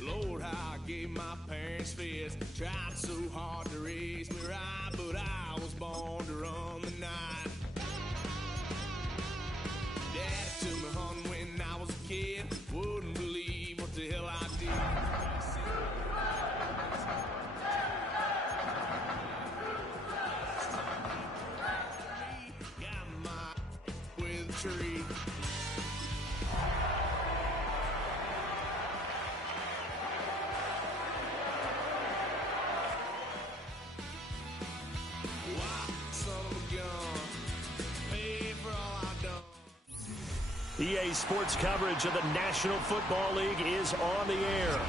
Lord, how I gave my parents fits. Tried so hard to raise me right, but I was born to run the night. Dad took me hunting when I was a kid. Wouldn't believe what the hell I did. Got my with a tree. EA Sports coverage of the National Football League is on the air.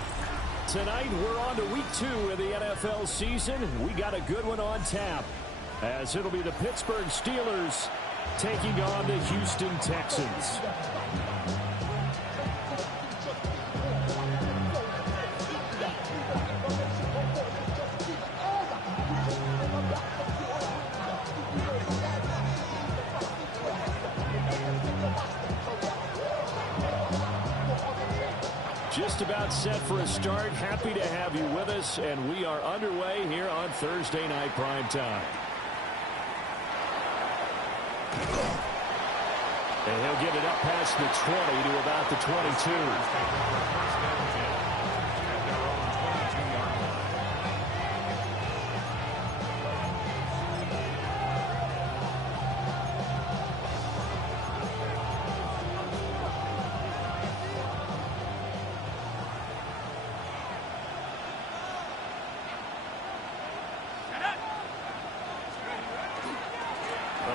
Tonight, we're on to week 2 of the NFL season. We got a good one on tap, as it'll be the Pittsburgh Steelers taking on the Houston Texans. Just about set for a start. Happy to have you with us, and we are underway here on Thursday Night Prime Time. And he'll get it up past the 20 to about the 22.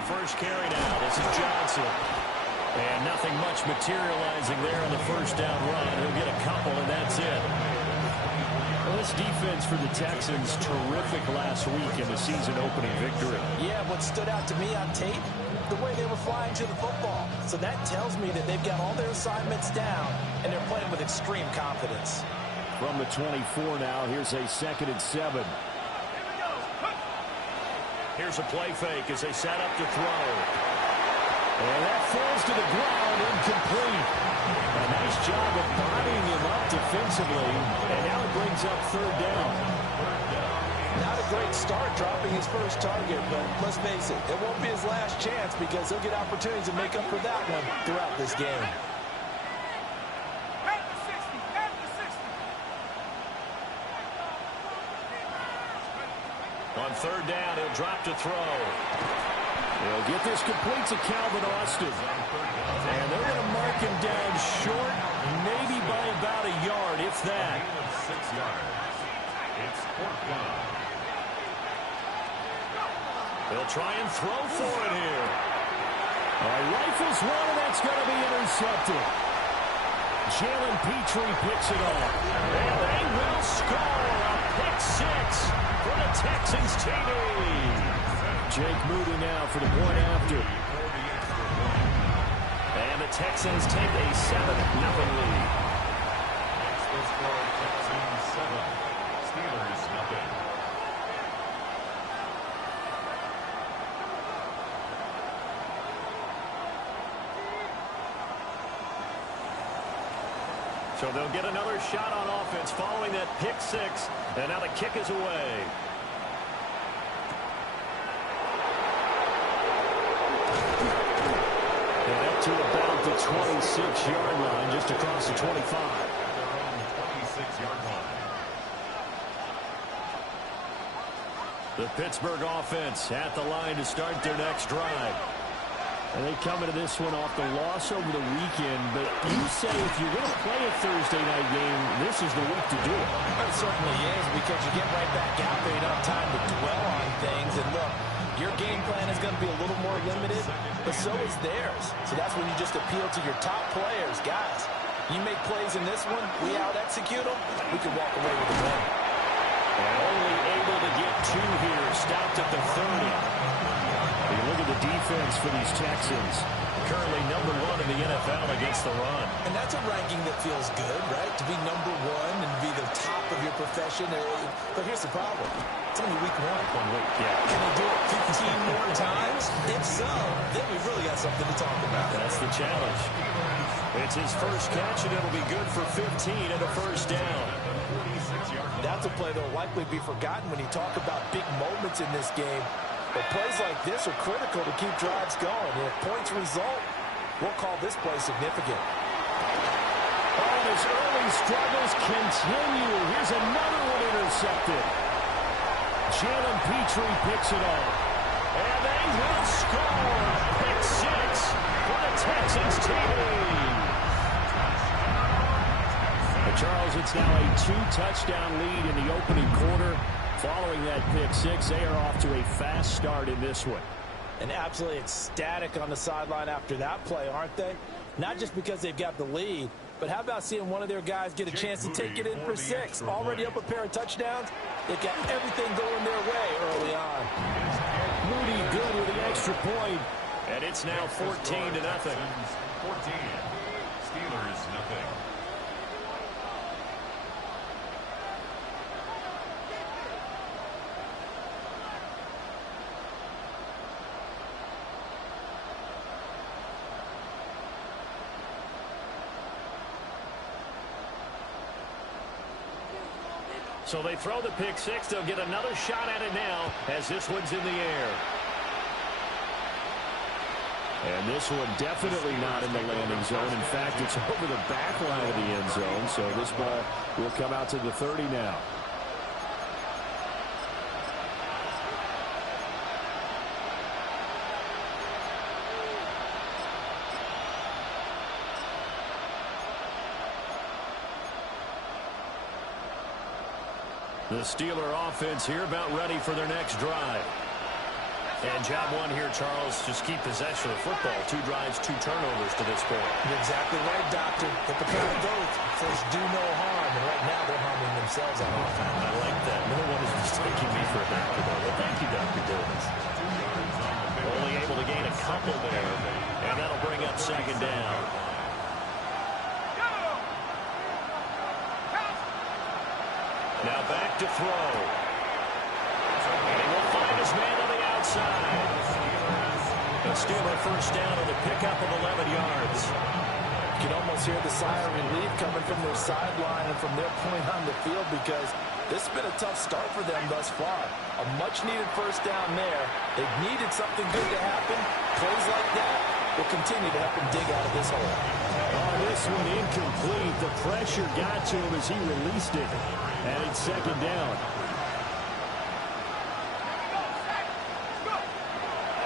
First carry now. This is Johnson. And nothing much materializing there on the first down run. He'll get a couple, and that's it. Well, this defense for the Texans, terrific last week in the season-opening victory. Yeah, what stood out to me on tape, the way they were flying to the football. So that tells me that they've got all their assignments down, and they're playing with extreme confidence. From the 24 now, here's a 2nd and 7. Here's a play fake as they set up to throw. And that falls to the ground, incomplete. A nice job of bodying him up defensively, and now it brings up 3rd down. Not a great start dropping his first target, but let's face it, it won't be his last chance because he'll get opportunities to make up for that one throughout this game. On 3rd down, he'll drop to throw. He'll get this complete to Calvin Austin. And they're going to mark him down short, maybe by about a yard, if that. 6 yards. It's 4th down. They'll try and throw for it here. Rifles one, and that's going to be intercepted. Jalen Petrie picks it off. And they will score a pick 6. For the Texans TD. Jake Moody now for the point after. And the Texans take a 7-0 lead. Next the score, Texans 7, Steelers 0. So they'll get another shot on offense following that pick 6. And now the kick is away. And up to about the 26-yard line, just across the 25. Their own 26-yard line. The Pittsburgh offense at the line to start their next drive. And they come into this one off the loss over the weekend. But you say if you're going to play a Thursday night game, this is the week to do it. It certainly is, because you get right back out there. You don't have time to dwell on things. And look, your game plan is going to be a little more limited, but so is theirs. So that's when you just appeal to your top players. Guys, you make plays in this one, we out-execute them, we can walk away with a win. And only able to get 2 here, stopped at the 30. You look at the defense for these Texans, currently number 1 in the NFL against the run. And that's a ranking that feels good, right? To be number 1 and be the top of your profession. But here's the problem. It's only week 1. 1 week, yeah. Can they do it 15 more times? If so, then we've really got something to talk about. That's the challenge. It's his first catch, and it'll be good for 15 and a first down. That's a play that will likely be forgotten when you talk about big moments in this game. But plays like this are critical to keep drives going. And if points result, we'll call this play significant. Oh, his early struggles continue. Here's another one intercepted. Jalen Petrie picks it up. And they will score. Pick 6 for the Texans TV. Charles, it's now a 2-touchdown lead in the opening quarter. Following that pick 6, they are off to a fast start in this one. And absolutely ecstatic on the sideline after that play, aren't they? Not just because they've got the lead, but how about seeing one of their guys get a chance to take it in for 6? Already up a pair of touchdowns. They've got everything going their way early on. Moody good with the extra point. And it's now 14-0. 14. Steelers nothing. So they throw the pick 6. They'll get another shot at it now as this one's in the air. And this one definitely not in the landing zone. In fact, it's over the back line of the end zone. So this ball will come out to the 30 now. The Steeler offense here about ready for their next drive. And job 1 here, Charles, just keep possession of the football. 2 drives, 2 turnovers to this point. You're exactly right, Doctor. But the kind of both says do no harm. And right now they're harming themselves on offense. I like that. No one is mistaking me for a doctor, though. Well, thank you, Dr. Davis. Only able to gain a couple there. And that'll bring up 2nd down. Now back to throw. And he will find his man on the outside. The Steeler first down on the pickup of 11 yards. You can almost hear the sigh of relief coming from their sideline and from their point on the field because this has been a tough start for them thus far. A much-needed first down there. They've needed something good to happen. Plays like that will continue to help them dig out of this hole. Oh, this one incomplete. The pressure got to him as he released it. And it's 2nd down.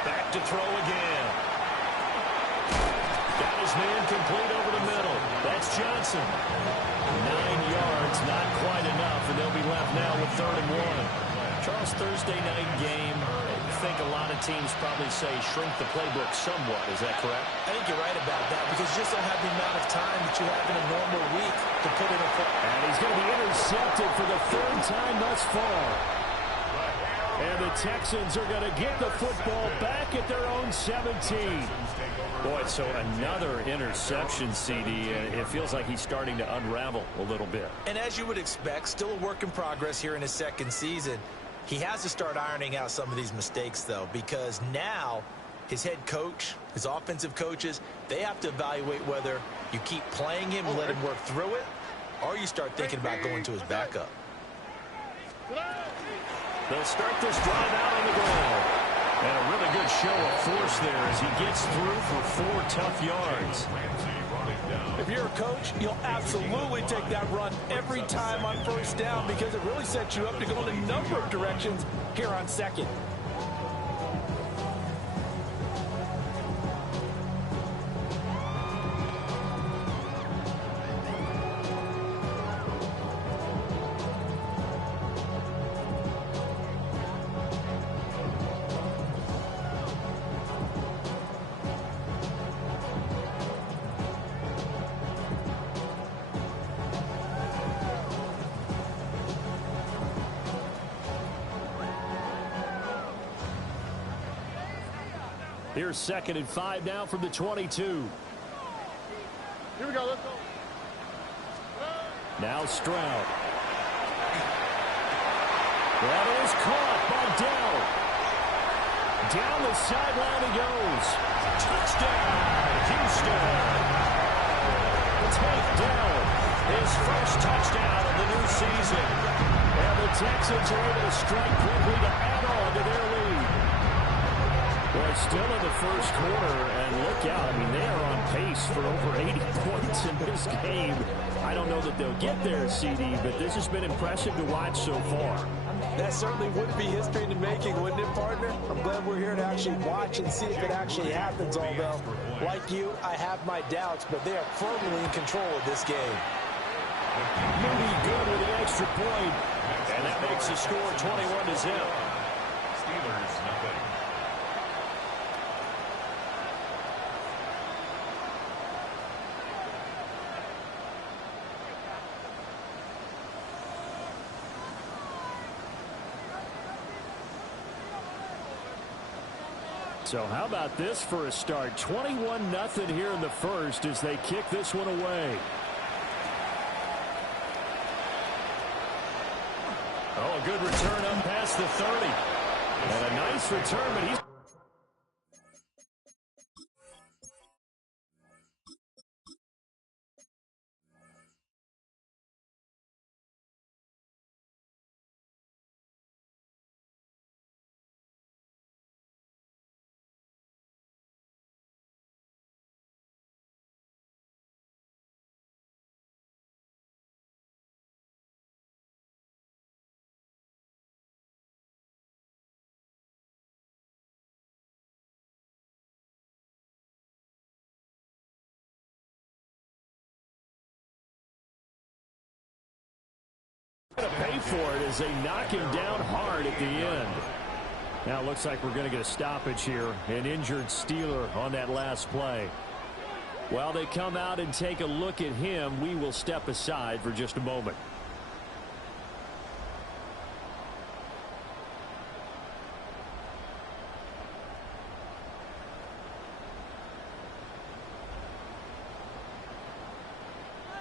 Back to throw again. Got his man complete over the middle. That's Johnson. 9 yards, not quite enough, and they'll be left now with 3rd and 1. Charles, Thursday night game, I think a lot of teams probably say shrink the playbook somewhat. Is that correct? I think you're right about that because you just don't have the amount of time that you have in a normal week to put in a foot. And he's going to be intercepted for the 3rd time thus far. And the Texans are going to get the football back at their own 17. Boy, so another interception, CD. It feels like he's starting to unravel a little bit. And as you would expect, still a work in progress here in his 2nd season. He has to start ironing out some of these mistakes, though, because now his head coach, his offensive coaches, they have to evaluate whether you keep playing him and let him work through it, or you start thinking about going to his backup. They'll start this drive out on the ground. And a really good show of force there as he gets through for 4 tough yards. If you're a coach, you'll absolutely take that run every time on 1st down because it really sets you up to go in a number of directions here on 2nd. Here's 2nd and 5 now from the 22. Here we go, let's go. Now Stroud. That is caught by Dell. Down the sideline he goes. Touchdown, Houston. Tank Dell, his first touchdown of the new season. And the Texans are able to strike quickly to add on to their lead. Well, still in the first quarter, and look out. I mean, they are on pace for over 80 points in this game. I don't know that they'll get there, CD, but this has been impressive to watch so far. That certainly would be history in the making, wouldn't it, partner? I'm glad we're here to actually watch and see if it actually happens, although, like you, I have my doubts, but they are firmly in control of this game. Moody good with the extra point, and that makes the score 21-0. Steelers, nothing. So how about this for a start? 21-0 here in the first as they kick this one away. Oh, a good return up past the 30. And a nice return, but he's... Going to pay for it as they knock him down hard at the end. Now it looks like we're going to get a stoppage here. An injured Steeler on that last play. While they come out and take a look at him, we will step aside for just a moment.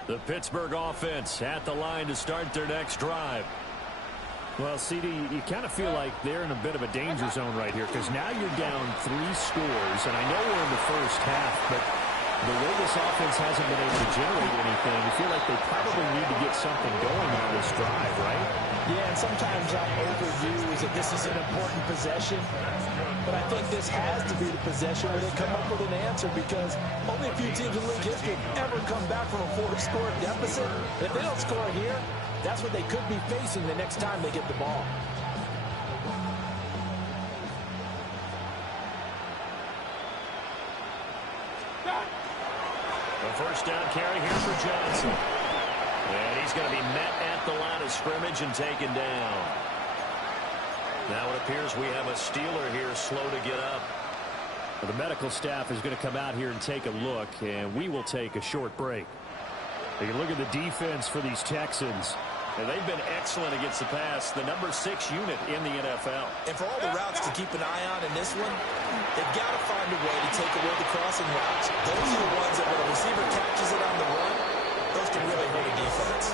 The Pittsburgh offense at the line to start their next drive. Well, CD, you kind of feel like they're in a bit of a danger zone right here because now you're down 3 scores, and I know we're in the first half, but the way this offense hasn't been able to generate anything, you feel like they probably need to get something going on this drive, right? Yeah, and sometimes I overview is that this is an important possession, but I think this has to be the possession where they come up with an answer because only a few teams in league history ever come back from a 4-score deficit. If they don't score here, that's what they could be facing the next time they get the ball. The first down carry here for Johnson. And he's going to be met at the line of scrimmage and taken down. Now it appears we have a Steeler here slow to get up. Well, the medical staff is going to come out here and take a look, and we will take a short break. Take a look at the defense for these Texans. And they've been excellent against the pass, the number 6 unit in the NFL. And for all the routes to keep an eye on in this one, they've got to find a way to take away the crossing routes. Those are the ones that when a receiver catches it on the run, those can really hurt a defense.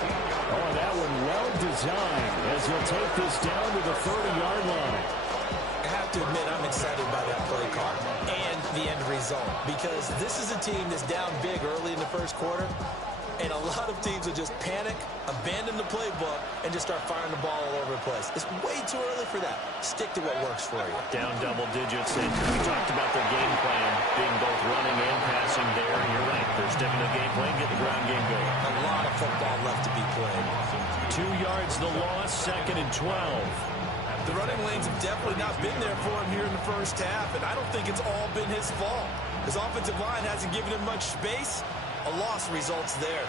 Oh, that one well designed as he'll take this down to the 30-yard line. I have to admit, I'm excited by that play call and the end result because this is a team that's down big early in the first quarter. And a lot of teams will just panic, abandon the playbook, and just start firing the ball all over the place. It's way too early for that. Stick to what works for you. Down double digits, and we talked about their game plan being both running and passing there. And you're right. They're sticking to the game plan, get the ground game going. A lot of football left to be played. 2 yards the loss, 2nd and 12. The running lanes have definitely not been there for him here in the first half, and I don't think it's all been his fault. His offensive line hasn't given him much space. A loss results there.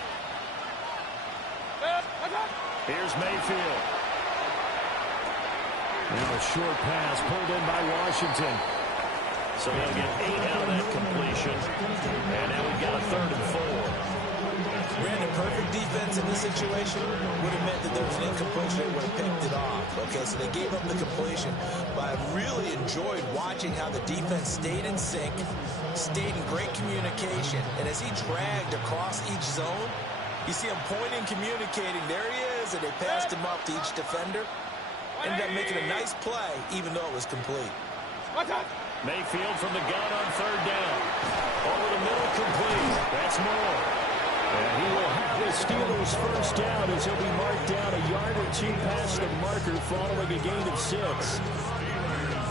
Here's Mayfield. Now a short pass pulled in by Washington. So they'll get 8 out of that completion. And now we've got a 3rd and 4. Brandon, perfect defense in this situation would have meant that there was an incompletion. They would have picked it off. Okay, so they gave up the completion. But I really enjoyed watching how the defense stayed in sync, stayed in great communication. And as he dragged across each zone, you see him pointing, communicating. There he is, and they passed him up to each defender. Ended up making a nice play, even though it was complete. Mayfield from the gun on third down. Over the middle, complete. That's Moore. And he will have the Steelers' first down as he'll be marked down a yard or two past the marker following a gain of 6.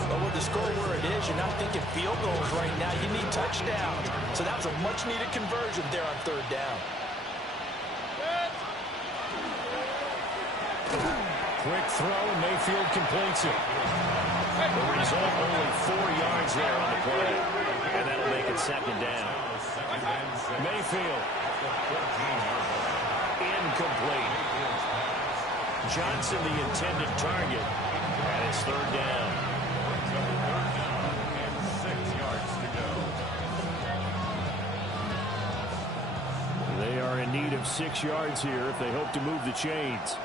But with the score where it is, you're not thinking field goals right now. You need touchdowns. So that was a much-needed conversion there on third down. Quick throw, and Mayfield completes it. The result, only 4 yards there on the play. And that'll make it second down. Mayfield. Incomplete. Johnson, the intended target. And it's third down. And 6 yards to go. They are in need of 6 yards here if they hope to move the chains.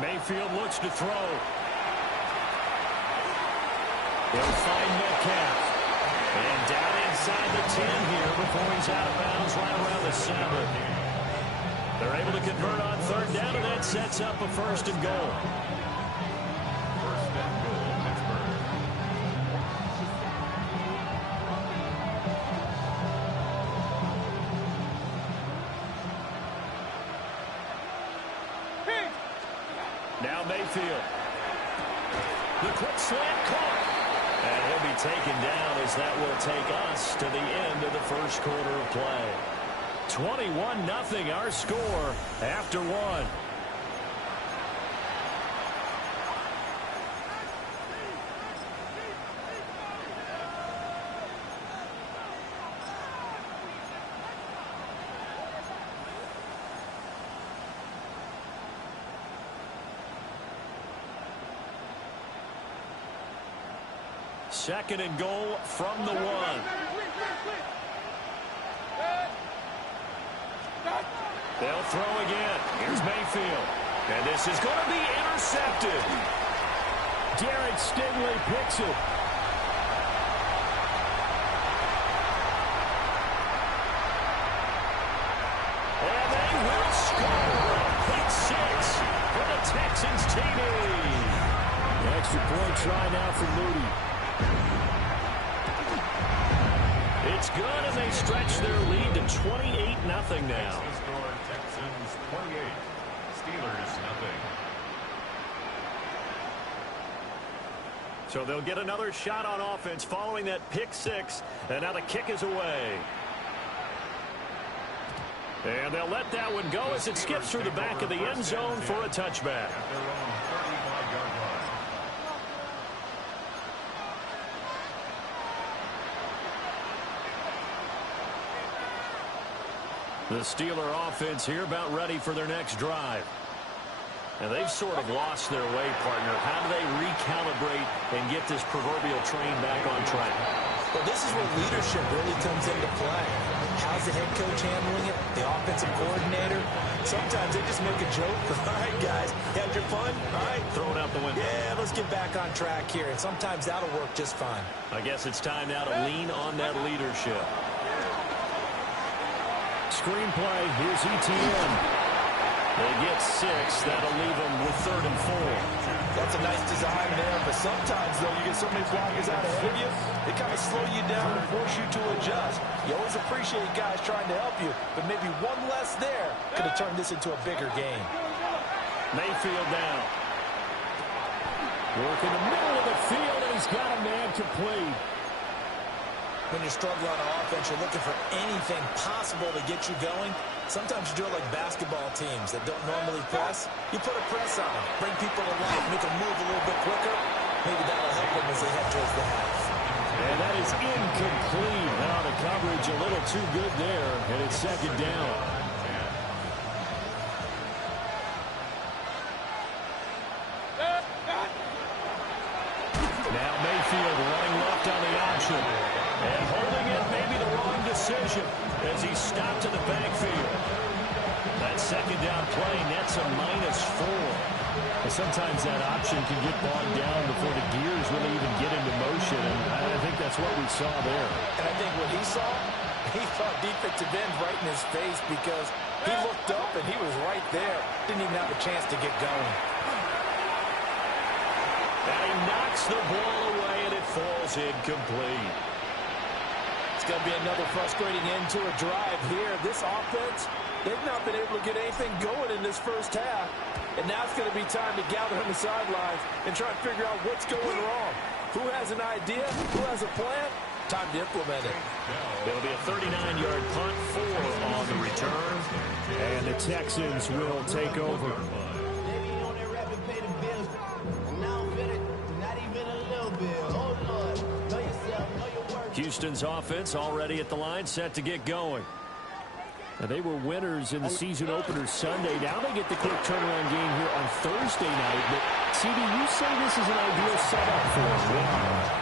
Mayfield looks to throw. He'll find Metcalf. And down inside the 10 here before he's out of bounds right around the 7. They're able to convert on third down, and that sets up a first and goal. First and goal, Pittsburgh. Now Mayfield. The quick slant caught. And he'll be taken down as that will take us to the end of the first quarter of play. 21-0 our score after 1. Second and goal from the 1. They'll throw again. Here's Mayfield. And this is going to be intercepted. Derek Stingley picks it. And they will score. Pick 6 for the Texans TD. The extra point try now for Moody. It's good, and they stretch their lead to 28-0 now. Score Texans 28, Steelers 0. So they'll get another shot on offense following that pick 6, and now the kick is away. And they'll let that one go as it skips through the back of the end zone for a touchback. At their own 35-yard line. The Steeler offense here about ready for their next drive. And they've sort of lost their way, partner. How do they recalibrate and get this proverbial train back on track? Well, this is where leadership really comes into play. How's the head coach handling it? The offensive coordinator? Sometimes they just make a joke. All right, guys, you had your fun? All right. Throw it out the window. Yeah, let's get back on track here. And sometimes that'll work just fine. I guess it's time now to lean on that leadership. Screenplay, here's ETN. They get 6. That'll leave them with 3rd and 4. That's a nice design there, but sometimes, though, you get so many blockers out ahead of you, they kind of slow you down and force you to adjust. You always appreciate guys trying to help you, but maybe one less there could have turned this into a bigger game. Mayfield down. Work in the middle of the field, and he's got a man complete. When you're struggling on offense, you're looking for anything possible to get you going. Sometimes you do it like basketball teams that don't normally press. You put a press on them, bring people to life, make them move a little bit quicker. Maybe that'll help them as they head towards the half. And that is incomplete. Now the coverage a little too good there, and it's second down. Now Mayfield running left on the option. And holding it may be the wrong decision as he stopped in the backfield. That second down play nets a -4. And sometimes that option can get bogged down before the gears really even get into motion, and I think that's what we saw there. And I think what he saw, He saw defensive end right in his face because he looked up and he was right there. Didn't even have a chance to get going. And he knocks the ball away, and it falls incomplete. It's going to be another frustrating end to a drive here. This offense, they've not been able to get anything going in this first half. And now it's going to be time to gather on the sidelines and try and figure out what's going wrong. Who has an idea? Who has a plan? Time to implement it. It'll be a 39-yard punt, 4 on the return. And the Texans will take over. Houston's offense already at the line, set to get going. Now, they were winners in the season opener Sunday. Now they get the quick turnaround game here on Thursday night. But, CD, you say this is an ideal setup for them.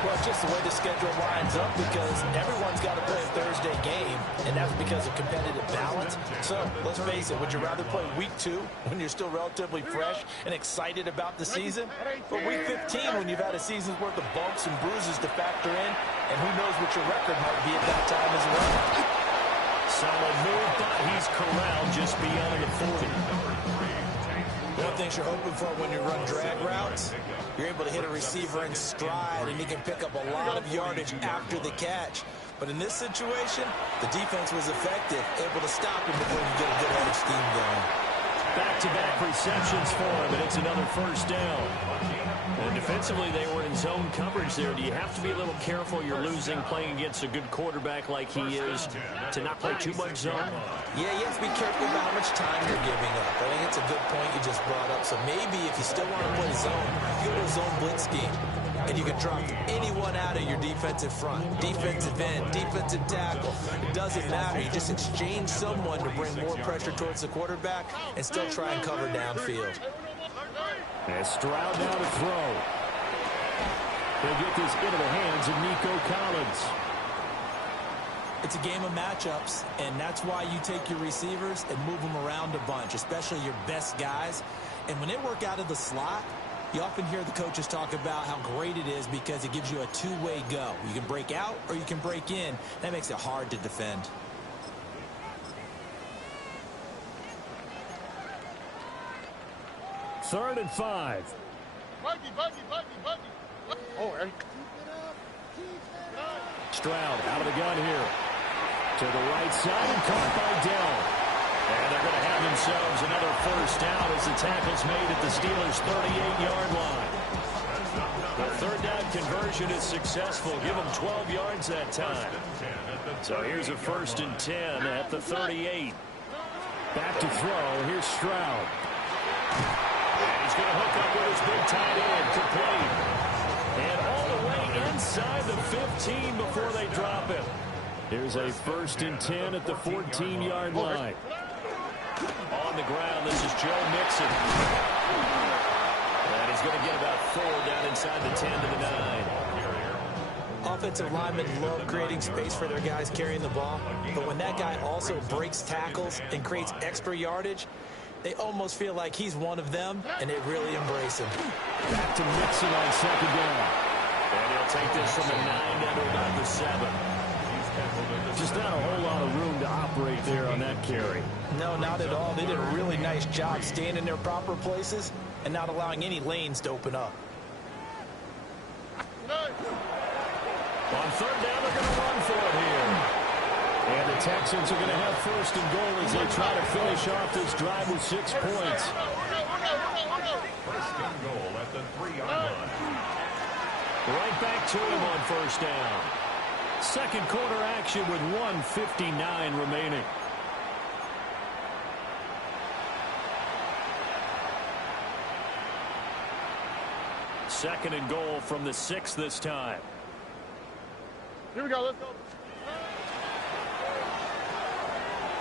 Well, it's just the way the schedule lines up because everyone's got to play a Thursday game, and that's because of competitive balance. So, let's face it, would you rather play week 2 when you're still relatively fresh and excited about the season? Or week 15 when you've had a season's worth of bumps and bruises to factor in, and who knows what your record might be at that time as well? Solid move, but he's corralled just beyond the 40. One of the things you're hoping for when you run drag routes, you're able to hit a receiver in stride, and he can pick up a lot of yardage after the catch. But in this situation, the defense was effective, able to stop him before you get a good head of steam going. Back-to-back receptions for him, and it's another first down. And defensively, they were in zone coverage there. Do you have to be a little careful? You're losing playing against a good quarterback like he is to not play too much zone? Yeah, you have to be careful about how much time you're giving up. I think it's a good point you just brought up. So maybe if you still want to play zone, you go to a zone blitz scheme. And you can drop anyone out of your defensive front. Defensive end, defensive tackle. It doesn't matter. You just exchange someone to bring more pressure towards the quarterback and still try and cover downfield. And Stroud now to throw. He'll get this into the hands of Nico Collins. It's a game of matchups, and that's why you take your receivers and move them around a bunch, especially your best guys. And when they work out of the slot, you often hear the coaches talk about how great it is because it gives you a two-way go. You can break out or you can break in. That makes it hard to defend. Third and 5. Stroud out of the gun here. To the right side and caught by Dell. And they're going to have themselves another first down as the tackle's made at the Steelers' 38-yard line. The third down conversion is successful. Give them 12 yards that time. So here's a 1st and 10 at the 38. Back to throw. Here's Stroud. And he's going to hook up with his big tight end. Complete. And all the way inside the 15 before they drop him. Here's a 1st and 10 at the 14-yard line. On the ground, this is Joe Mixon. And he's going to get about 4 down inside the 10 to the 9. Offensive linemen love creating space for their guys carrying the ball. But when that guy also breaks tackles and creates extra yardage, they almost feel like he's one of them, and they really embrace him. Back to Mixon on 2nd down. And he'll take this from the 9 down to about the 7. Just not a whole lot of room to operate there on that carry. No, not at all. They did a really nice job staying in their proper places and not allowing any lanes to open up. On 3rd down, they're going to run for it here. And the Texans are going to have 1st and goal as they try to finish off this drive with 6 points. 1st and goal at the 3-yard line. Right back to him on 1st down. Second quarter action with 1:59 remaining. Second and goal from the 6 this time. Here we go, let's go.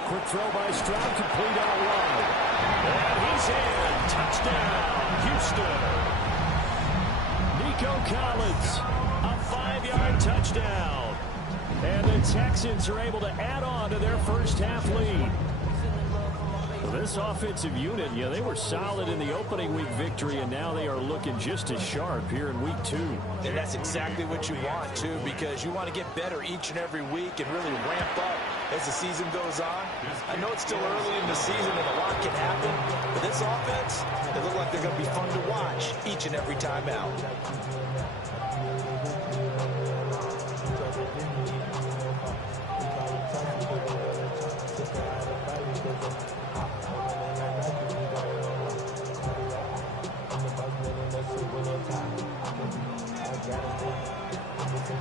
Quick throw by Stroud, complete out wide. And he's in. Touchdown, Houston. Nico Collins, a 5-yard touchdown. And the Texans are able to add on to their first half lead. Well, this offensive unit, yeah, they were solid in the opening week victory, and now they are looking just as sharp here in week 2. And that's exactly what you want, too, because you want to get better each and every week and really ramp up as the season goes on. I know it's still early in the season and a lot can happen, but this offense, they look like they're going to be fun to watch each and every time out.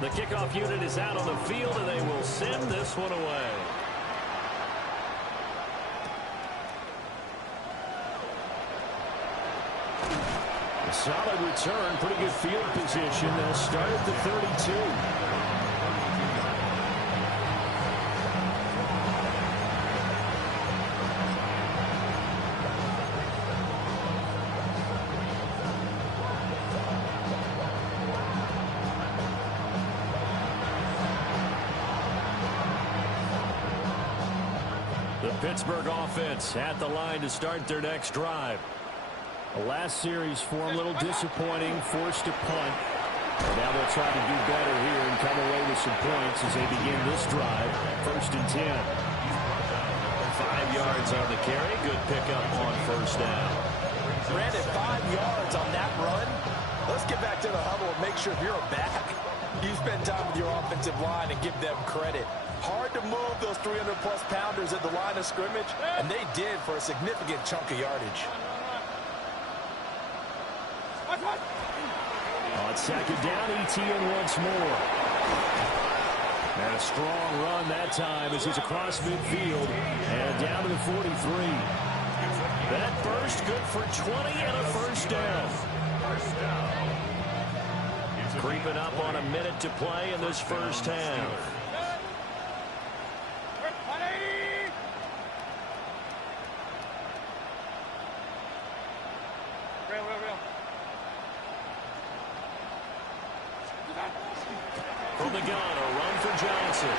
The kickoff unit is out on the field, and they will send this one away. A solid return, pretty good field position. They'll start at the 32. Pittsburgh offense at the line to start their next drive. The last series for them, a little disappointing, forced to punt. And now they'll try to do better here and come away with some points as they begin this drive. 1st and 10. 5 yards on the carry. Good pickup on first down. Brandon, 5 yards on that run. Let's get back to the huddle and make sure you're back. You spend time with your offensive line and give them credit. Hard to move those 300-plus pounders at the line of scrimmage, and they did for a significant chunk of yardage. On 2nd down, ETN once more. And a strong run that time as he's across midfield and down to the 43. That burst good for 20 and a first down. Creeping up on a minute to play in this first half. From the gun, a run for Johnson.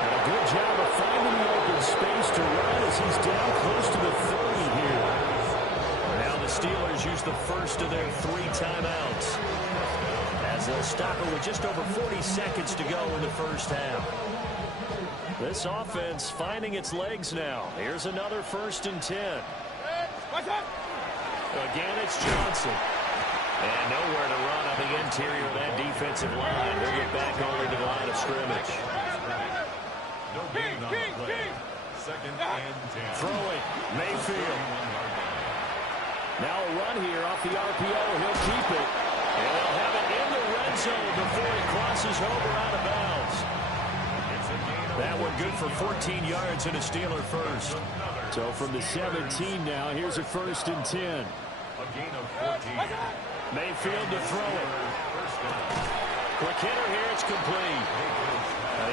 And a good job of finding the open space to run as he's down close to the 30 here. Now the Steelers use the first of their 3 timeouts, as they'll stop it with just over 40 seconds to go in the first half. This offense finding its legs now. Here's another 1st and 10. Again, it's Johnson. And nowhere to run on the interior of that defensive line. They'll get back only to the line of scrimmage. No gain on the play. 2nd and 10. Throwing, Mayfield. Now a run here off the RPO. He'll keep it. And they'll have it in the red zone before he crosses over out of bounds. That one good for 14 yards and a Steeler first. So from the 17 now, here's a 1st and 10. A gain of 14. Mayfield to throw it. Quick hitter here, it's complete.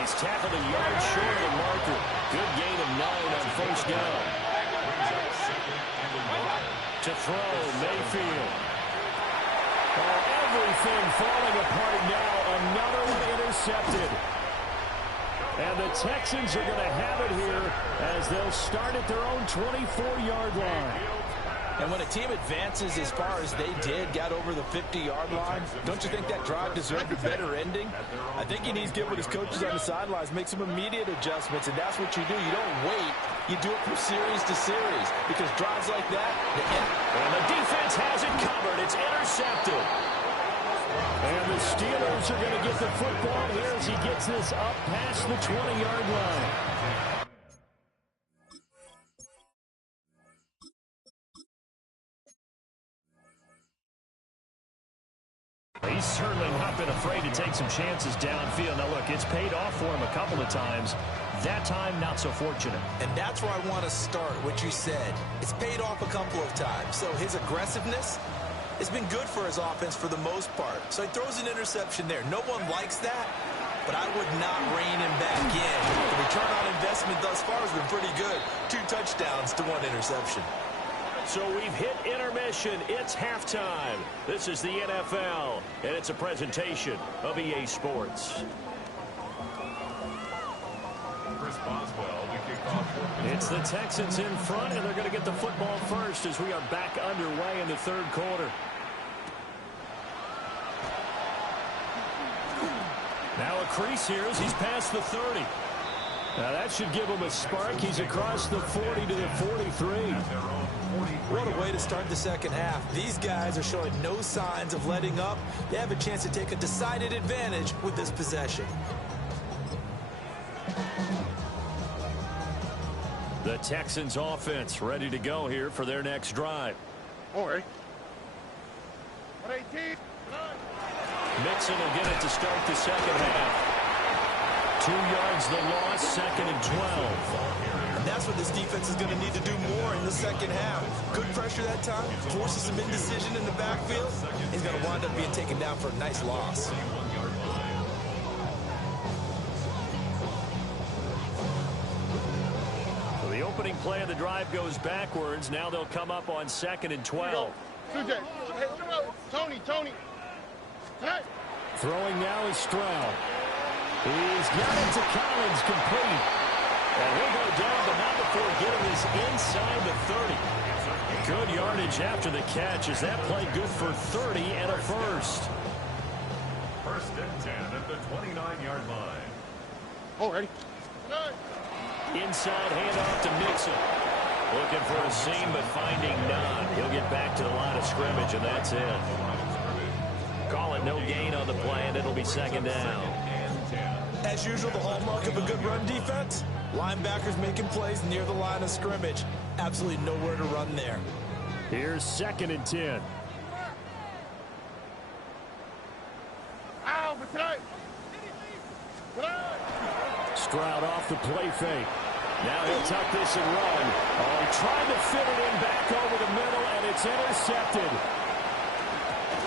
He's tackled a yard short of the marker. Good gain of 9 on first down. To throw, Mayfield. Oh, everything falling apart now. Another one intercepted. And the Texans are going to have it here as they'll start at their own 24-yard line. And when a team advances as far as they did, got over the 50-yard line, don't you think that drive deserved a better ending? I think he needs to get with his coaches on the sidelines, make some immediate adjustments, and that's what you do. You don't wait. You do it from series to series, because drives like that, and the defense has it covered. It's intercepted. And the Steelers are going to get the football here as he gets this up past the 20-yard line. He's certainly not been afraid to take some chances downfield. Now, look, it's paid off for him a couple of times. That time, not so fortunate. And that's where I want to start, what you said. It's paid off a couple of times. So his aggressiveness has been good for his offense for the most part. So he throws an interception there. No one likes that, but I would not rein him back in. The return on investment thus far has been pretty good. 2 touchdowns to 1 interception. So we've hit intermission. It's halftime. This is the NFL, and it's a presentation of EA Sports. It's the Texans in front, and they're going to get the football first as we are back underway in the 3rd quarter. Now a crease here as he's past the 30. Now that should give him a spark. He's across the 40 to the 43. What a way to start the second half. These guys are showing no signs of letting up. They have a chance to take a decided advantage with this possession. The Texans offense ready to go here for their next drive. All right. 118. Mixon will get it to start the second half. 2 yards the loss, second and 12. And that's what this defense is going to need to do more in the second half. Good pressure that time, forces some indecision in the backfield. He's going to wind up being taken down for a nice loss. So the opening play of the drive goes backwards. Now they'll come up on second and 12. Hey, Tony. Hey. Throwing now is Stroud. He's got it to Collins, complete. And he'll go down, but not before getting this inside the 30. Good yardage after the catch. Is that play good for 30 and a first? First and 10 at the 29-yard line. All ready. Inside handoff to Mixon. Looking for a seam, but finding none. He'll get back to the line of scrimmage, and that's it. Call it no gain on the play, and it'll be second down. As usual, the hallmark of a good run defense, linebackers making plays near the line of scrimmage. Absolutely nowhere to run there. Here's second and 10. Ow, but tonight. Stroud off the play fake. Now he'll tuck this and run. Oh, he tried to fit it in back over the middle, and it's intercepted.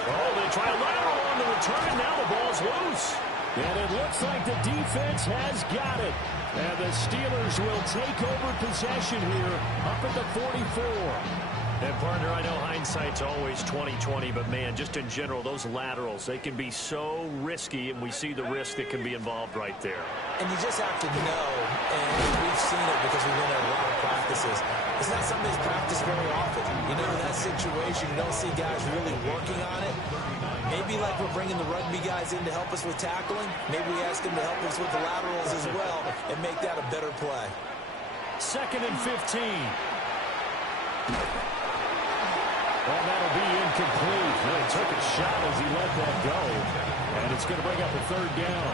Oh, they try to lateral on the return. Now the ball's loose. And it looks like the defense has got it. And the Steelers will take over possession here up at the 44. And, partner, I know hindsight's always 20/20, but, man, just in general, those laterals, they can be so risky, and we see the risk that can be involved right there. And you just have to know, and we've seen it because we've been at a lot of practices. It's not something that's practiced very often. You know, in that situation, you don't see guys really working on it. Maybe like we're bringing the rugby guys in to help us with tackling, maybe we ask them to help us with the laterals as well and make that a better play. Second and 15. Well, that'll be incomplete. He took a shot as he let that go. And it's going to bring up a third down.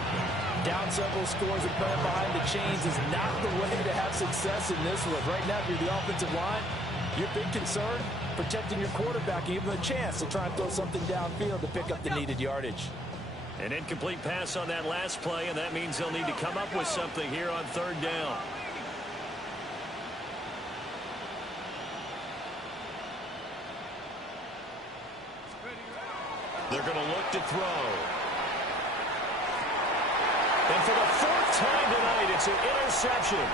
Down several scores and playing behind the chains is not the way to have success in this one. Right now, if you're the offensive line, your big concern, protecting your quarterback, and give him a chance to try and throw something downfield to pick up the needed yardage. An incomplete pass on that last play, and that means they'll need to come up with something here on third down. They're going to look to throw. And for the fourth time tonight, it's an interception.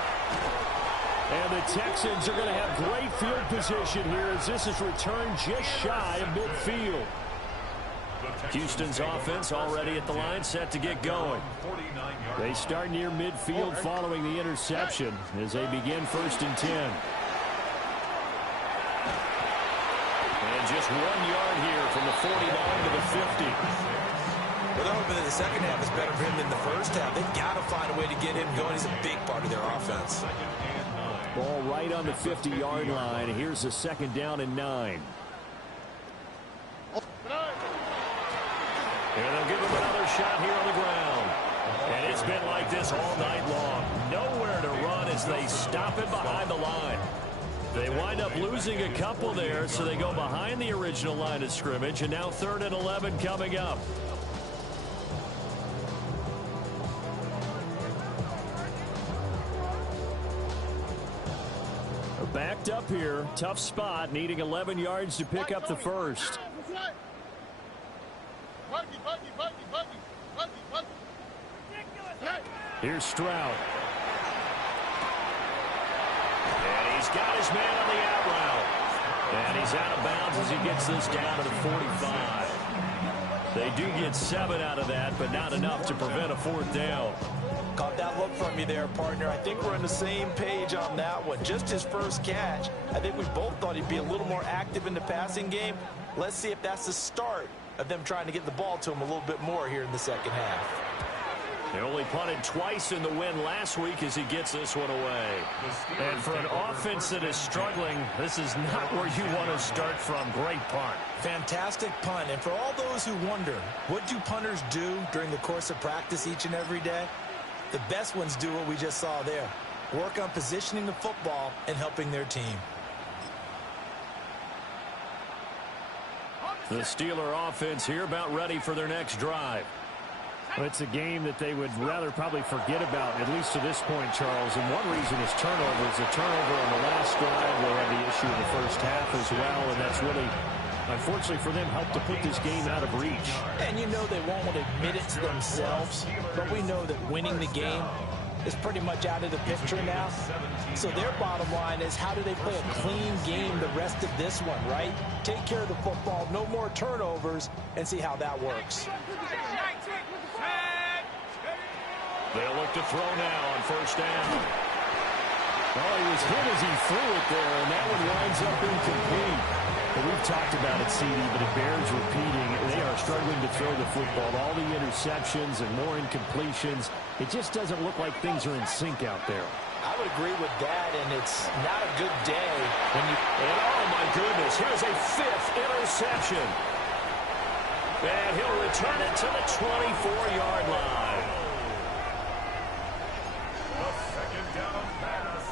And the Texans are going to have great field position here as this is returned just shy of midfield. Houston's offense already at the line, set to get going. They start near midfield following the interception as they begin first and 10. And just 1 yard here from the 49 to the 50. Well, they're hoping that the second half is better for him than the first half. They've got to find a way to get him going. He's a big part of their offense. Ball right on the 50-yard line. Here's a second down and 9. And they'll give him another shot here on the ground. And it's been like this all night long. Nowhere to run as they stop it behind the line. They wind up losing a couple there, so they go behind the original line of scrimmage, and now 3rd and 11 coming up. Backed up here, tough spot, needing 11 yards to pick up the first. Here's Stroud. And he's got his man on the out route. And he's out of bounds as he gets this down to the 45. They do get 7 out of that, but not enough to prevent a 4th down. Caught that look from you there, partner. I think we're on the same page on that one. Just his first catch. I think we both thought he'd be a little more active in the passing game. Let's see if that's the start of them trying to get the ball to him a little bit more here in the second half. They only punted twice in the win last week as he gets this one away. And for an offense that is struggling, this is not where you want to start from. Great punt. Fantastic punt. And for all those who wonder, what do punters do during the course of practice each and every day? The best ones do what we just saw there. Work on positioning the football and helping their team. The Steeler offense here about ready for their next drive. Well, it's a game that they would rather probably forget about, at least to this point, Charles. And one reason is turnovers. A turnover on the last drive. They had the issue in the first half as well, and that's really, unfortunately for them, helped to put this game out of reach. And you know they won't admit it to themselves, but we know that winning the game is pretty much out of the picture now. So their bottom line is, how do they play a clean game the rest of this one, right? Take care of the football, no more turnovers, and see how that works. They'll look to throw now on first down. Well, he was hit as he threw it there, and that one winds up incomplete. Well, we've talked about it, CD, but it bears repeating. They are struggling to throw the football. All the interceptions and more incompletions. It just doesn't look like things are in sync out there. I would agree with that, and it's not a good day when you... And oh, my goodness, here's a fifth interception. And he'll return it to the 24-yard line. The second down pass.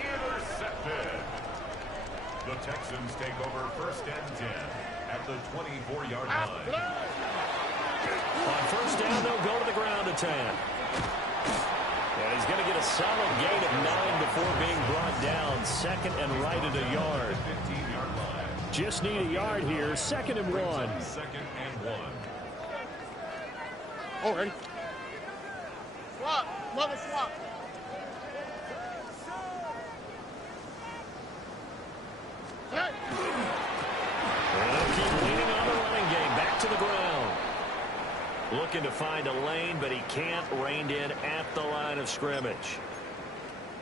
Intercepted. The Texans take over first and 10 at the 24-yard line. On first down, they'll go to the ground at 10. And he's going to get a solid gain of 9 before being brought down. Second and right at a yard. 15-yard line. Just need a yard here. Second and 1. Second and 1. Oh, ready. Swap. Mother swap. Hey. And they'll keep leaning on the running game. Back to the ground. Looking to find a lane, but he can't. Reined in at the line of scrimmage.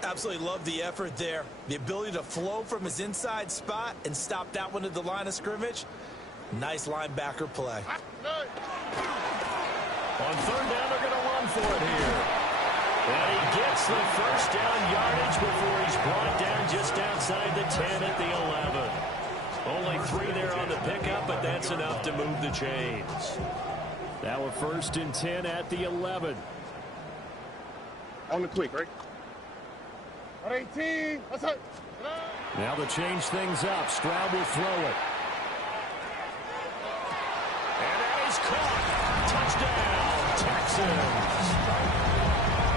Absolutely love the effort there. The ability to flow from his inside spot and stop that one at the line of scrimmage. Nice linebacker play. On third down, they're going to run for it here. And he gets the first down yardage before he's brought down just outside the 10 at the 11. Only 3 there on the pickup, but that's enough to move the chains. Now a first and 10 at the 11. On the quick, right? On 18. That's it. Now to change things up, Stroud will throw it. And that is caught. Touchdown, Texans.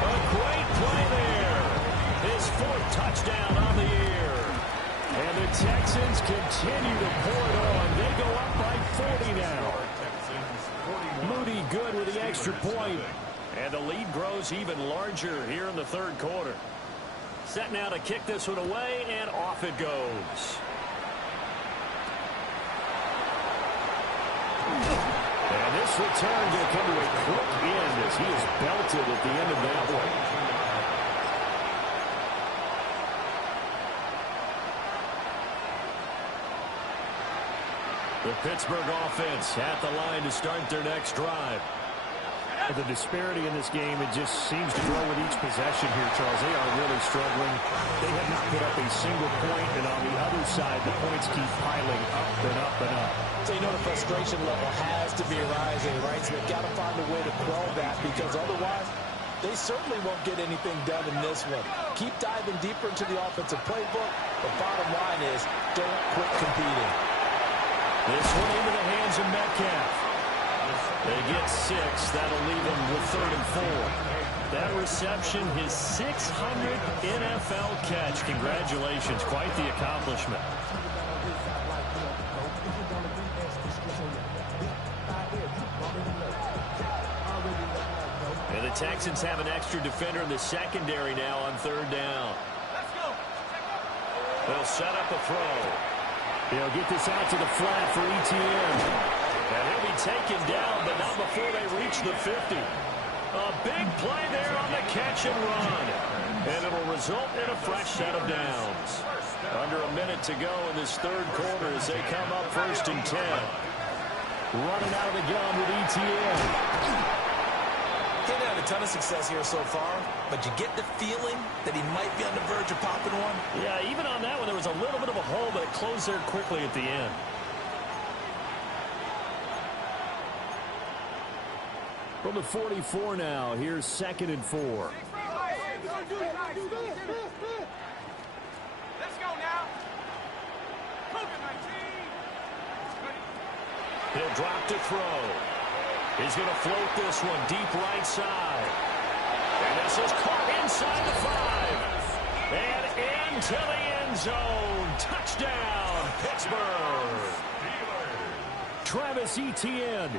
A great play there. His 4th touchdown on the year. And the Texans continue to pour it on. They go up by 40 now. Moody good with the extra point. And the lead grows even larger here in the third quarter. Set now to kick this one away, and off it goes. And this return will come to a quick end as he is belted at the end of that one. The Pittsburgh offense at the line to start their next drive. The disparity in this game, it just seems to grow with each possession here, Charles. They are really struggling. They have not put up a single point, and on the other side, the points keep piling up and up and up. So you know the frustration level has to be rising, right? So they've got to find a way to quell that, because otherwise they certainly won't get anything done in this one. Keep diving deeper into the offensive playbook. The bottom line is, don't quit competing. This one into the hands of Metcalf. They get 6. That'll leave them with 3rd and 4. That reception, his 600th NFL catch. Congratulations. Quite the accomplishment. And the Texans have an extra defender in the secondary now on 3rd down. They'll set up a throw. They'll get this out to the flat for ETN. And he'll be taken down, but not before they reach the 50. A big play there on the catch and run. And it'll result in a fresh set of downs. Under a minute to go in this third quarter as they come up 1st and 10. Running out of the gun with ETN. He didn't have a ton of success here so far, but you get the feeling that he might be on the verge of popping one. Yeah, even on that one, there was a little bit of a hole, but it closed there quickly at the end. From the 44 now, here's 2nd and 4. Let's go now. He'll drop to throw. He's going to float this one deep right side. And this is caught inside the 5. And into the end zone. Touchdown, Pittsburgh. Travis Etienne,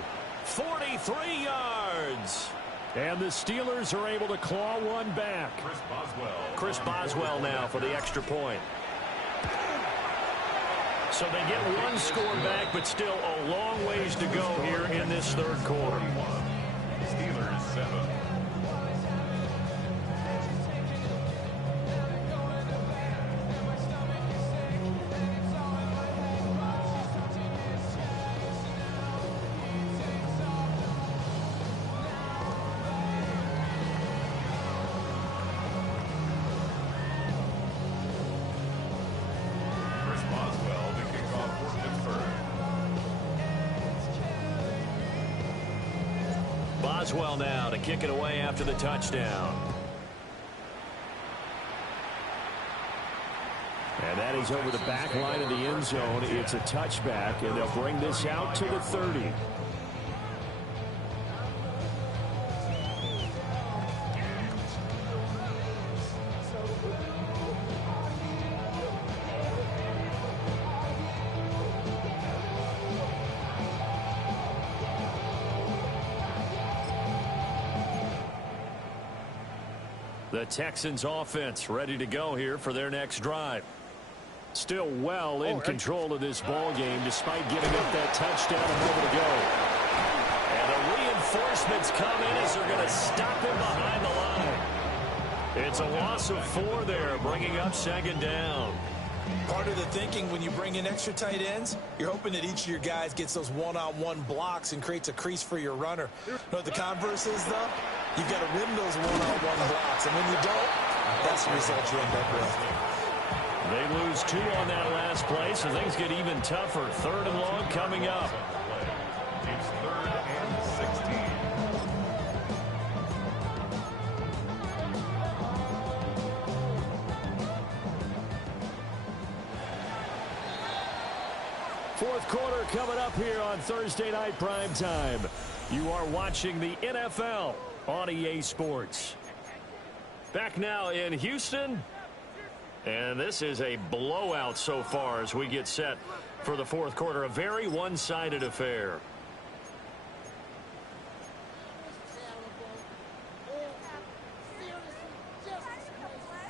43 yards. And the Steelers are able to claw one back. Chris Boswell now for the extra point. So they get one score back, but still a long ways to go here in this third quarter. Steelers 7. Boswell now to kick it away after the touchdown. And that is over the back line of the end zone. It's a touchback, and they'll bring this out to the 30. The Texans offense ready to go here for their next drive. Still well in control of this ball game despite giving up that touchdown a moment ago. And the reinforcements come in as they're going to stop him behind the line. It's a loss of 4 there, bringing up 2nd down. Part of the thinking when you bring in extra tight ends, you're hoping that each of your guys gets those one-on-one blocks and creates a crease for your runner. You know what the converse is, though? You've got to win those one-on-one blocks, and when you don't, that's the result you end up with. They lose 2 on that last play, so things get even tougher. 3rd and long coming up. It's 3rd and 16. Fourth quarter coming up here on Thursday Night Prime Time. You are watching the NFL on EA Sports. Back now in Houston. And this is a blowout so far as we get set for the fourth quarter. A very one-sided affair.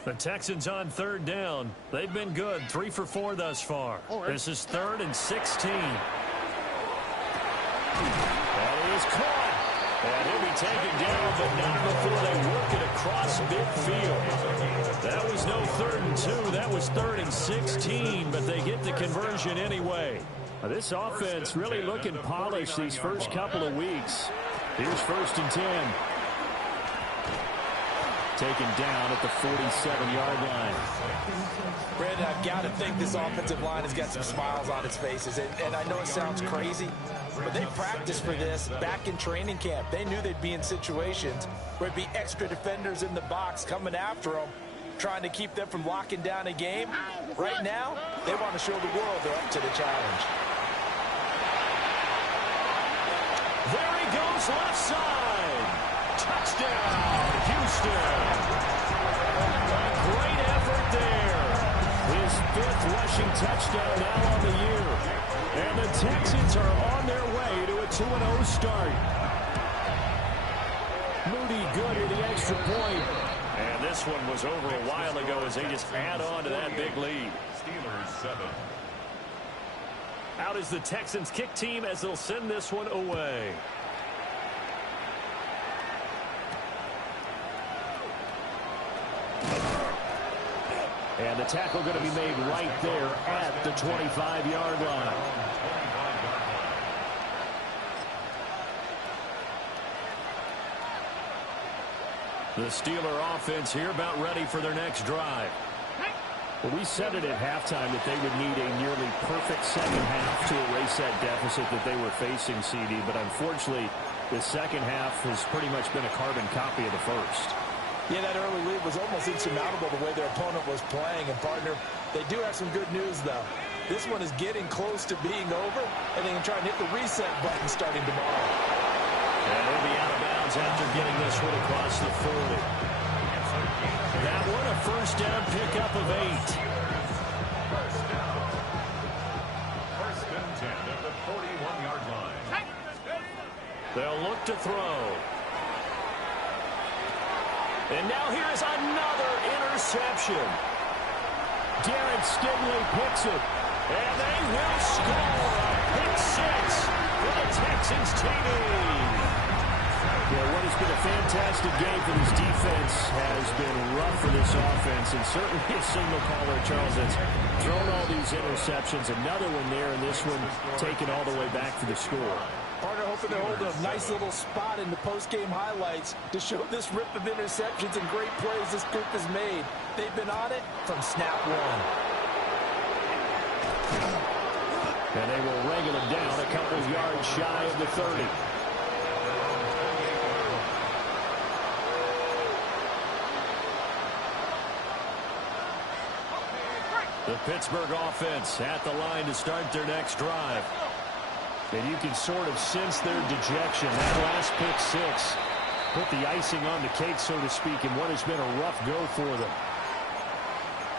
The Texans on 3rd down. They've been good. 3 for 4 thus far. This is 3rd and 16. That is caught. And he'll be taken down, but not before they work it across midfield. That was no 3rd and 2. That was 3rd and 16, but they get the conversion anyway. This offense really looking polished these first couple of weeks. Here's 1st and 10. Taken down at the 47-yard line. Brandon, I've got to think this offensive line has got some smiles on its faces. And I know it sounds crazy, but they practiced for this back in training camp. They knew they'd be in situations where there'd be extra defenders in the box coming after them, trying to keep them from locking down a game. Right now, they want to show the world they're up to the challenge. There he goes left side. Touchdown, Houston. A great effort there. His 5th rushing touchdown now on the year. And the Texans are on their way to a 2-0 start. Moody good at the extra point. And this one was over a while ago as they just add on to that big lead. Steelers 7. Out is the Texans kick team as they'll send this one away. And the tackle going to be made right there at the 25-yard line. The Steeler offense here about ready for their next drive. Well, we said it at halftime that they would need a nearly perfect second half to erase that deficit that they were facing, CD. But unfortunately, the second half has pretty much been a carbon copy of the first. Yeah, that early lead was almost insurmountable the way their opponent was playing. And, partner, they do have some good news, though. This one is getting close to being over, and they can try and hit the reset button starting tomorrow. And they'll be out of bounds after getting this one across the 40. That one a first down pickup of 8. First down. First and 10 at the 41-yard line. They'll look to throw. And now here's another interception. Darren Stingley picks it. And they will score a pick 6 for the Texans TV. Yeah, what has been a fantastic game for this defense has been rough for this offense, and certainly a signal caller, Charles, that's thrown all these interceptions. Another one there, and this one taken all the way back for the score. Partner hoping they're holding a nice little spot in the post-game highlights to show this rip of interceptions and great plays this group has made. They've been on it from snap one. And they will wrangle him down a couple of yards shy of the 30. The Pittsburgh offense at the line to start their next drive. And you can sort of sense their dejection. That last pick 6 put the icing on the cake, so to speak, in what has been a rough go for them.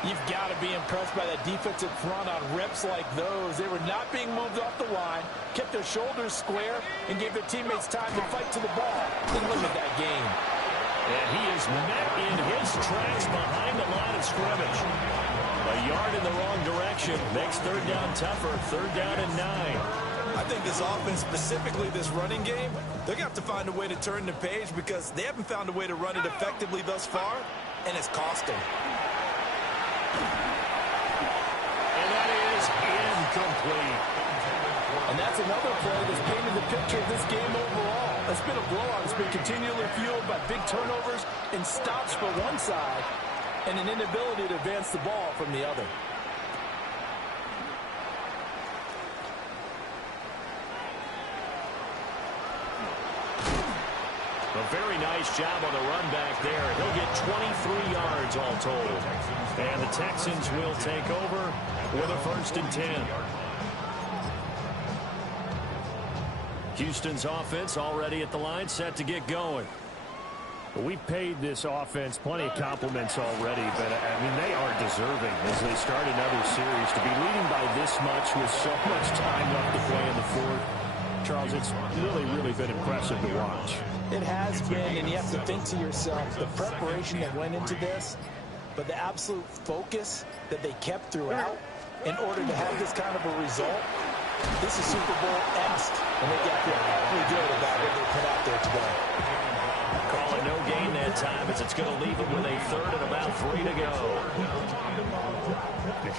You've got to be impressed by that defensive front on reps like those. They were not being moved off the line, kept their shoulders square, and gave their teammates time to fight to the ball and limit that game. And he is met in his tracks behind the line of scrimmage. A yard in the wrong direction makes third down tougher. Third down and 9. I think this offense, specifically this running game, they're going to have to find a way to turn the page because they haven't found a way to run it effectively thus far, and it's cost them. And that is incomplete. And that's another play that's painted the picture of this game overall. It's been a blowout. It's been continually fueled by big turnovers and stops for one side and an inability to advance the ball from the other. A very nice job on the run back there. He'll get 23 yards all total. And the Texans will take over with a first and 10. Houston's offense already at the line, set to get going. Well, we've paid this offense plenty of compliments already, but, I mean, they are deserving as they start another series. To be leading by this much with so much time left to play in the fourth, Charles, it's really, really been impressive to watch. It has been, and you have to think to yourself, the preparation that went into this, but the absolute focus that they kept throughout in order to have this kind of a result. This is Super Bowl-esque, and they got really good about what they put out there today. Call it no gain that time as it's going to leave it with a third and about 3 to go.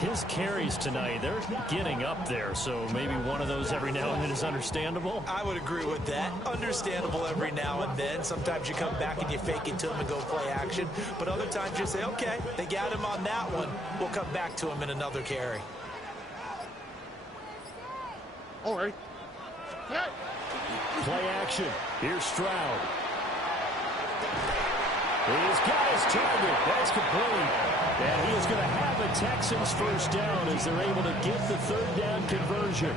His carries tonight, they're getting up there, so maybe one of those every now and then is understandable. I would agree with that. Understandable every now and then. Sometimes you come back and you fake it to him and go play action. But other times you say, okay, they got him on that one. We'll come back to him in another carry. All right. Play action. Here's Stroud. He's got his target. That's complete. And he is going to have a Texans first down as they're able to get the third down conversion.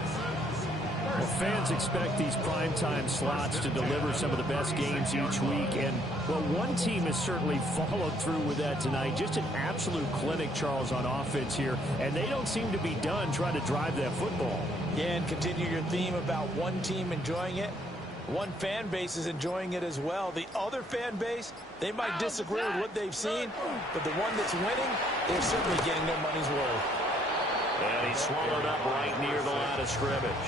Well, fans expect these primetime slots to deliver some of the best games each week. And, well, one team has certainly followed through with that tonight. Just an absolute clinic, Charles, on offense here. And they don't seem to be done trying to drive that football. Yeah, and continue your theme about one team enjoying it. One fan base is enjoying it as well. The other fan base, they might disagree with what they've seen, but the one that's winning, they're certainly getting their money's worth. And he's swallowed up right near the line of scrimmage.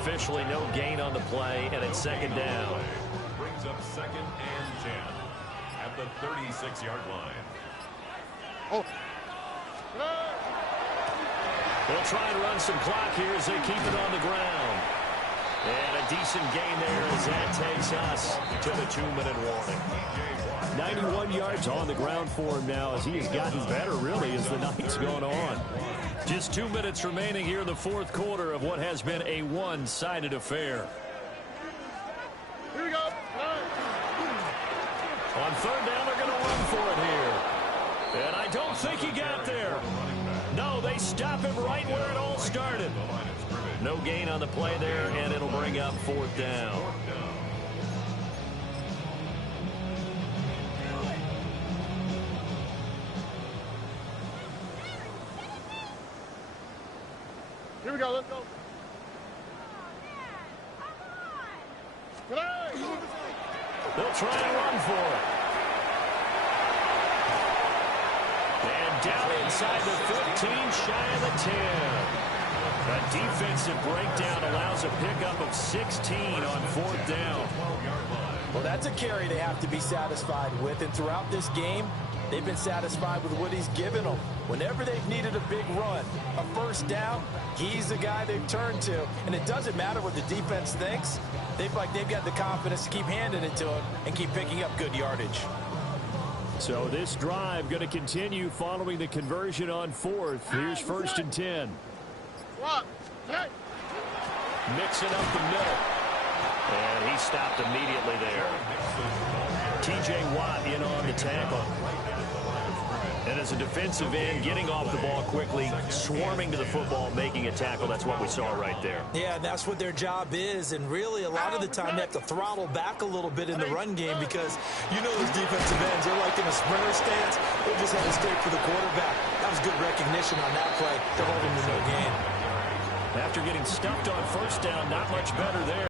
Officially no gain on the play, and it's second down. Brings up second and 10 at the 36-yard line. Oh. They'll try and run some clock here as they keep it on the ground. And a decent gain there as that takes us to the 2-minute warning. 91 yards on the ground for him now as he has gotten better, really, as the night's gone on. Just 2 minutes remaining here in the fourth quarter of what has been a one-sided affair. Here we go. On third down, they're going to run for it here. And I don't think he got there. No, they stop him right where it all started. No gain on the play there, and it'll bring up fourth down. Here we go. Let's go. They'll try and run for it. And down inside the 15, shy of the 10. A defensive breakdown allows a pickup of 16 on fourth down. Well, that's a carry they have to be satisfied with. And throughout this game, they've been satisfied with what he's given them. Whenever they've needed a big run, a first down, he's the guy they've turned to. And it doesn't matter what the defense thinks. They've got the confidence to keep handing it to him and keep picking up good yardage. So this drive going to continue following the conversion on fourth. Here's first and 10. Mixing up the middle. And he stopped immediately there. T.J. Watt in on the tackle. And as a defensive end, getting off the ball quickly, swarming to the football, making a tackle. That's what we saw right there. Yeah, that's what their job is. And really, a lot of the time, they have to throttle back a little bit in the run game because you know those defensive ends, they're like in a sprinter stance. They're just heading straight for the quarterback. That was good recognition on that play to hold him to no gain. After getting stuffed on first down, not much better there.